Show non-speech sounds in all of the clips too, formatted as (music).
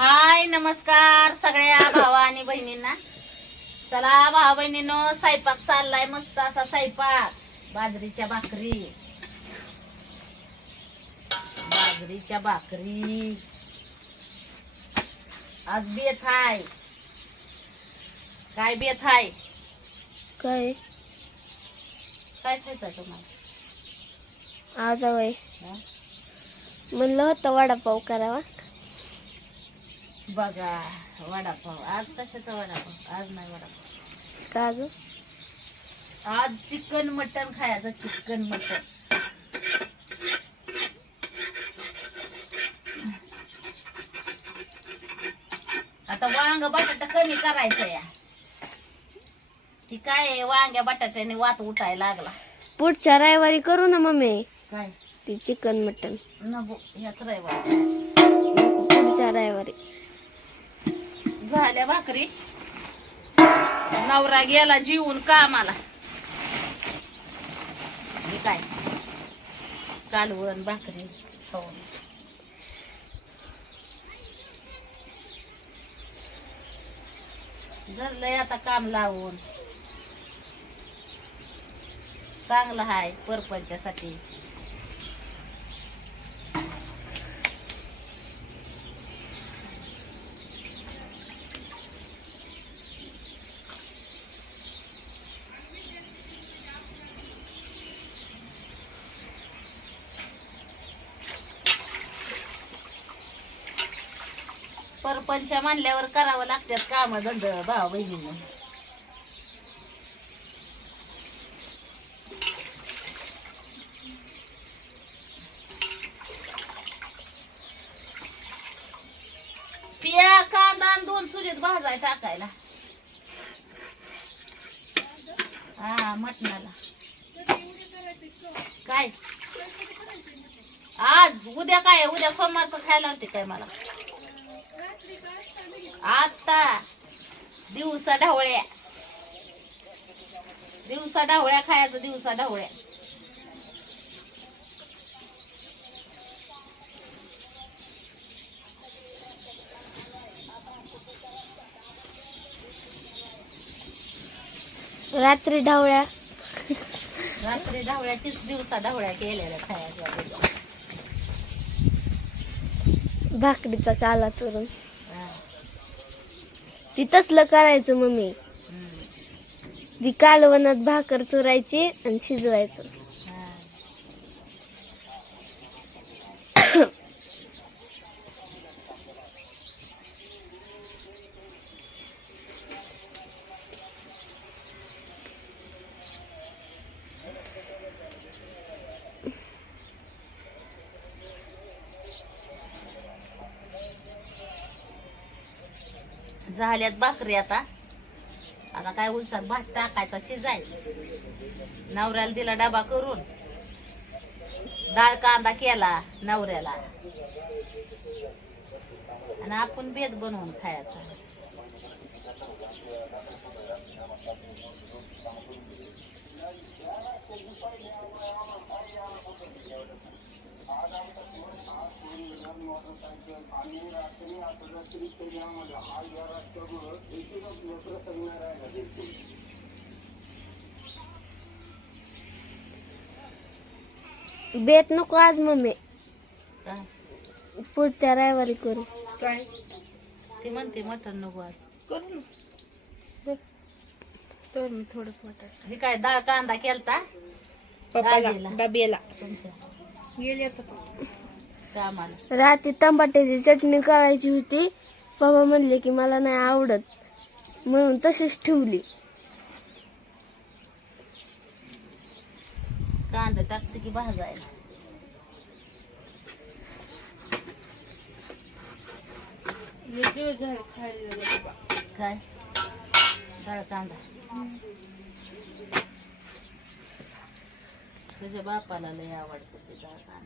हाय नमस्कार सगळ्या भावा आणि बहिणींना. चला भावा बहिणीनो स्वयंपाक चाललाय मस्त असा स्वयंपाक. बाजरीच्या भाकरी. बाजरीच्या भाकरी. आज बेत हाय. काय बेत हाय? काय? काय खायचं तुम्हाला? आज वय हा? म्हणलं होतं वडापाव करावा. बघा वडापाव. आज कशाचा वडापाव? आज नाही वडापाव. का ग? आज चिकन मटन खायचं चिकन मटन. आता वांग बटाटा कमी करायचं या ती काय आहे, वांग्या बटाट्याने वात उठायला लागला. पुढच्या रविवारी करू ना मम्मी. काय? ती चिकन मटन. नको ह्याच रविवार. पुढच्या रविवारी. झाल्या भाकरी. नवरा गेला जीवन कामाला. हे काय? कालवण भाकरी खाऊन. धरलंय आता काम लावून. चांगलं हाय परपंचासाठी. परपंच मानल्यावर करावं लागतात काम धंद भाऊ बहिणीनं. पिया कांदा आणि दोन चुलीत भाजाय टाकायला. हा मटणाला. काय? आज उद्या काय? उद्या सोमवारचं खायला होते काय मला? आता दिवसा ढवळ्या दिवसा ढवळ्या खायचं दिवसा ढवळ्या रात्री ढवळ्या रात्री ढवळ्या तीच दिवसा ढवळ्या केलेल्या खायच्या. भाकरीचा काला चुरून. ती तसलं करायचं मम्मी. ती कालवनात भाकर चुरायची आणि शिजवायचं हा. झाल्यात भाकरी आता. आता काय उलसात भात टाकायचा शिजाय. नवऱ्याला दिला डबा करून. डाळ कांदा केला नवऱ्याला. आणि आपण बेत बनवून खायचा. बेत नको आज मम्मी. पुढच्या रविवारी करू. काय? ती म्हणते मटण नको आज. करू ना. तर मी थोडंच वाटत हे काय डाळ कांदा केलता? पप्पाला दाजीला. डब्याला तुमच्या. रात्री टमाट्याची चटणी करायची होती. पप्पा म्हणले की मला नाही आवडत. म्हणून तशीच ठेवली. कांदा टाकते की भाजायला? काय? कांदा. तुझ्या बापाला लय आवडतं ते दादा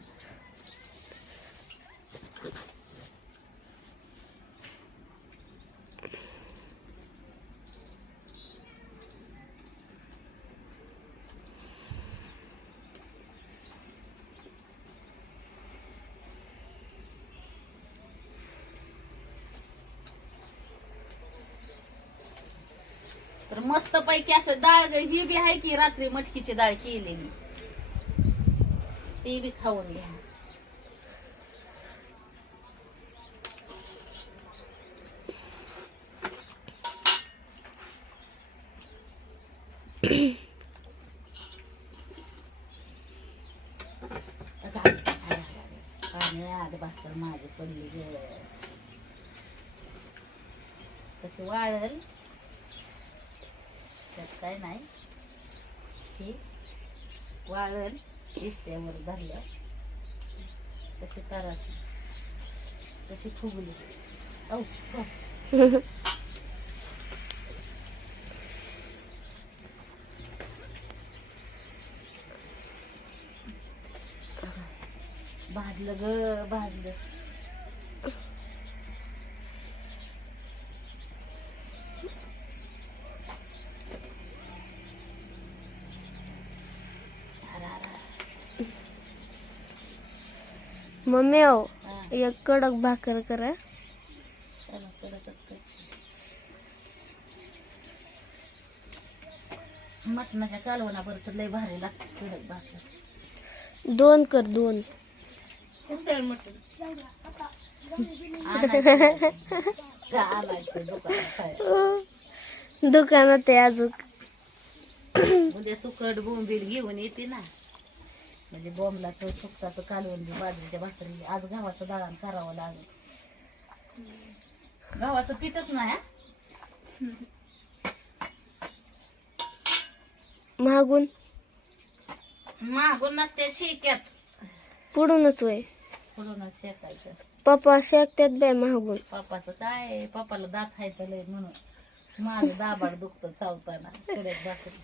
तर मस्त पैकी असं डाळ ही बी आहे की रात्री मटकीची डाळ केलेली. ते बी खाऊन घ्या. पाण्यात भाकर माझी पडली ग. तशी वाळल? त्यात काय नाही. वाळल. वाळल इस्त्यावर धरल्या. तशी करायची. तशी फुगली. औ हो. (laughs) भाजलं ग भाजलं. मम्मी हो हा, एक कडक भाकर करा. चला, कडकच कर. मटणाच्या कालवणावर तर लय भारी लागते कडक भाकर. दोन कर दोन. आणायचं. का आणायचं? दुकानात खायला? दुकानात आहे अजून. उद्या सुकट बोंबील घेऊन येते ना. म्हणजे बोंबलाचं सुकटाचं कालवण बाजरीच्या भाकरी. आज गव्हाचं दळण करावं लागेल. गव्हाचं पीठच नाही हा? मागून. मागून नसते शेक्यात. पुढूनच वय पुढूनच शेकायचं. पप्पा शेकत्यात बाय मागून. पप्पाचं काय पप्पाला दाखायचं लय म्हणून. माझं दाबाड दुखतं चावताना. कडक भाकरी.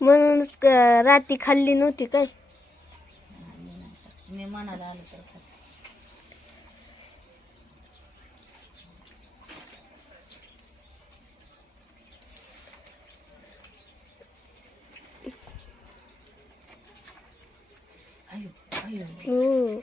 म्हणूनच क- राती खाल्ली नव्हती काय? मी मनाला आलं तर खाते. आयो आयो हो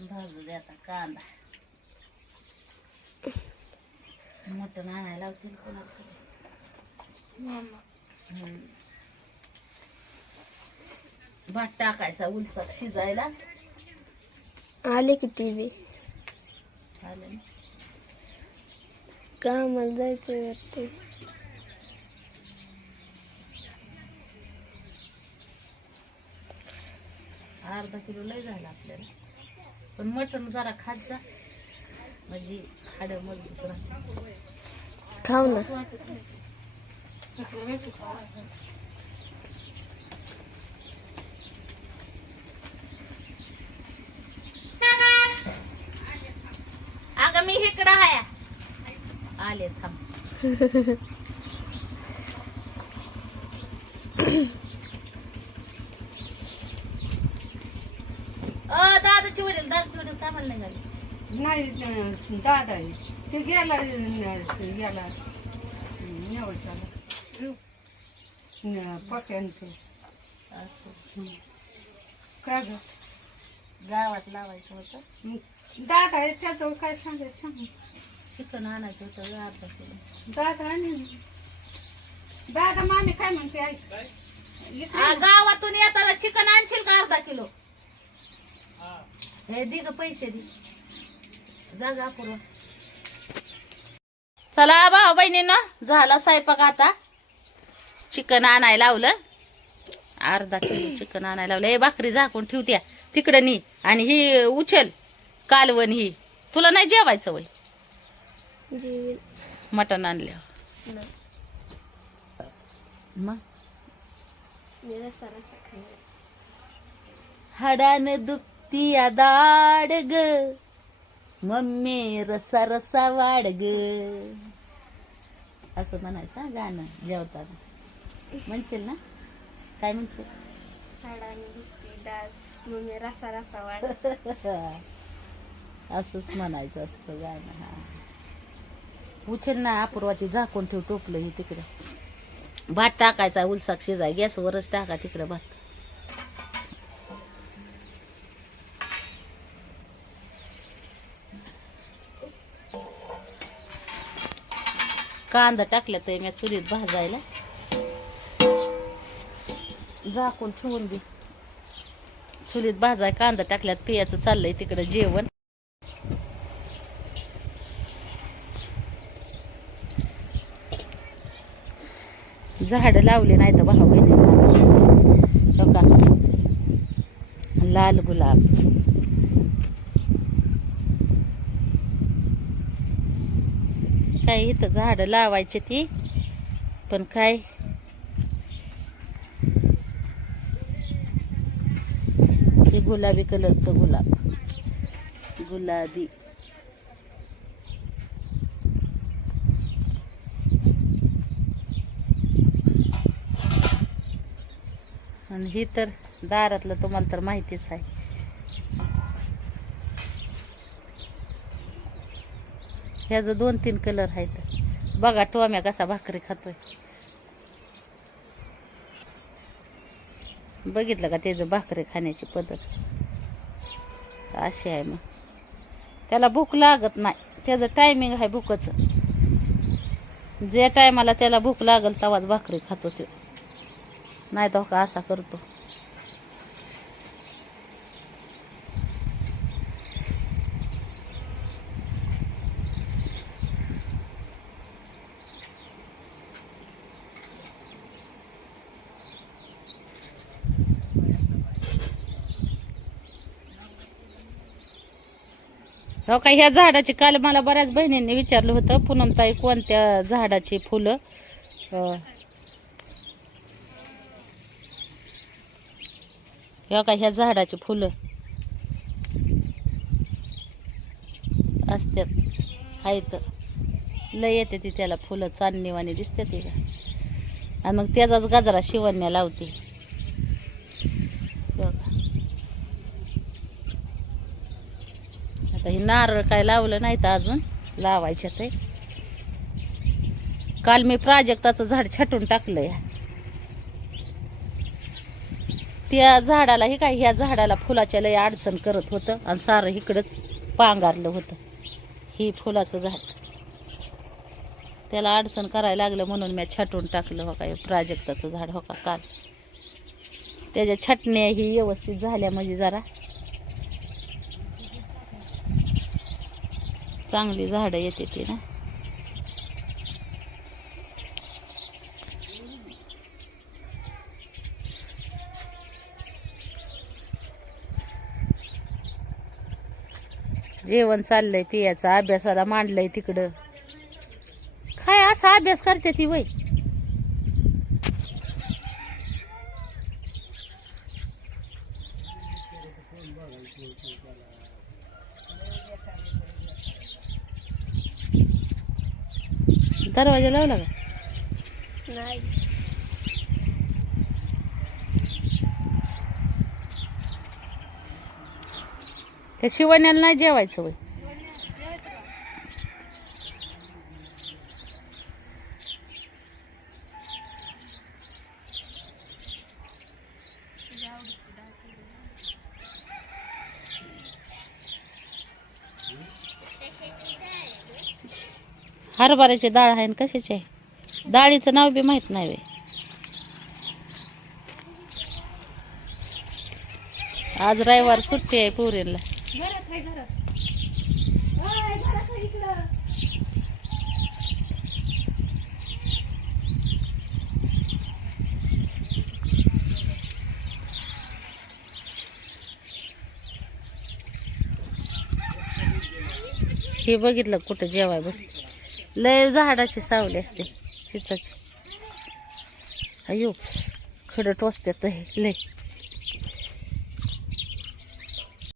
बरं. भाजू दे आता कांदा. मटण आणायला लावतील कोणाला. भात टाकायचा उलसा शिजायला. आले किती बी. चालेल कामाला जायचं वाटतं. अर्धा किलो लय झालं आपल्याला. पण मटण जरा खात जा. म्हणजे हाड मजबूत राहते खाऊ ना. अगं मी इकडं आहे आले थांब. (laughs) वडील काय म्हणले निघाले नाही दादा आहे. ते गेला. काय ग? गावात लावायचं होतं. दादा आहे त्याचं काय सांगायचं सांग. चिकन आणायचं होतं ग अर्धा किलो दादा आणि दादा मामी काय म्हणते? इकडे आ, गावातून येताना चिकन आणशील का अर्धा किलो? हे दे ग पैसे दे. जा जा पूर्व चला भाऊ बहिणीनं झाला स्वयंपाक आता. चिकन आणायला लावलं. अर्धा किलो चिकन आणायला लावलं. हे भाकरी झाकून ठेवत्या. तिकडं नी. आणि ही उचल. कालवण ही. तुला नाही जेवायचं वय? मटण आणल्यावर. नाही. मग? हाडान दुखती तिया दाड ग मम्मी रसा रसा वाड ग असं म्हणायचं हा गाणं जेवताना. म्हणशील ना? काय म्हणशील? मम्मी रसा रसा असंच म्हणायचं असतं गाणं हा. उचल ना अपूर्वाती झाकून ठेव टोपलं हे तिकडे. भात टाकायचा उलसाक शिजाय गॅसवरच टाका तिकडे भात. कांदा टाकला तर मी चुलीत भाजायला. झाकून ठेवून दे. चुलीत भाजाय कांदा टाकल्यात पियाचं चाललंय तिकडं जेवण. झाडं लावले नाही तर भाऊ का लाल गुलाब. काय इथं झाडं लावायचे ती. पण काय? हे गुलाबी कलरचं गुलाब. गुलाबी. आणि हे तर दारातलं तुम्हाला तर माहितीच आहे. ह्याचं दोन तीन कलर आहेत. बघा टोम्या कसा भाकरी खातोय. बघितलं का त्याचं भाकरी खाण्याची पद्धत? अशी आहे मग. त्याला भूक लागत नाही. त्याचं टायमिंग आहे भूकचं. जे टायमाला त्याला भूक लागल तेव्हाच भाकरी खातो तो नाही तो का असा करतो. हो का ह्या झाडाची काल मला बऱ्याच बहिणींनी विचारलं होतं पूनमताई कोणत्या झाडाची फुलं? हो का ह्या झाडाची फुलं असतात आहेत. लय येते ती त्याला फुलं चांदणीवाणी दिसते ती. का आणि मग त्याचाच गजरा शिवण्या लावते ह्यो का. आता हे नारळ काय लावलं नाही तर अजून. लावायचं ते. काल मी प्राजक्ताचं झाड छाटून टाकलं त्या झाडाला हे काय ह्या झाडाला फुलाच्या लय अडचण करत होतं आणि सारं इकडंच पांगारलं होतं. ही फुलाचं झाड. त्याला अडचण करायला लागलं म्हणून मी छाटून टाकलं हो काय प्राजक्ताचं झाड हो का काल. त्याच्या छटण्या ही व्यवस्थित झाल्या म्हणजे जरा. चांगली झाडं येते ती ना. जेवण चाललंय पियाचा अभ्यासाला मांडलंय तिकडं. काय असा अभ्यास करते ती वय? दरवाजा लावला का? नाही. त्या शिवण्याला नाही जेवायचं वय हरभऱ्याची डाळ आहे आणि कशाची आहे? डाळीचं नाव बी माहीत नाही आज रविवार सुट्टी आहे पुरीला. हे बघितलं कुठं जेवाय बस लय झाडाची सावली असते चिचाची. अयो खडं टोचत्यात हे लय.